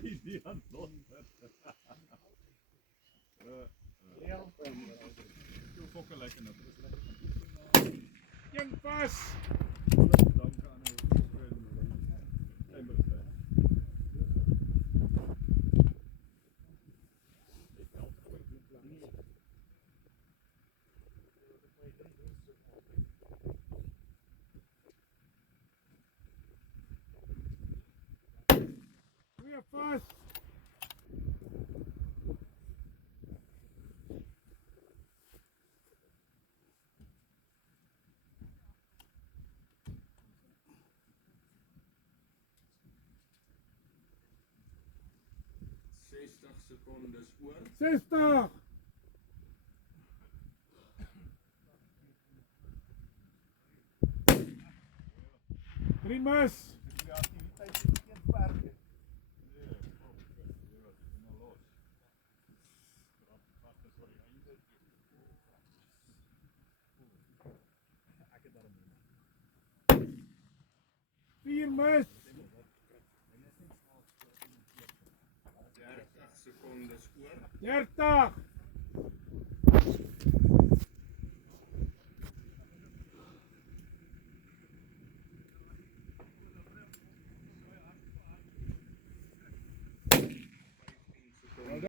die aan donder. Toe fokke lekker net. Dis lekker. Een pas. Alles te danke aan ou Timberstad. Weer pas. Secondes oor. 60. Drie mis. Kreatiwiteit het geen perke. Nee, maar los. Wat is oor die einde toe. Ek het daarom nie. 4 mis. 30 secondes oor. 30.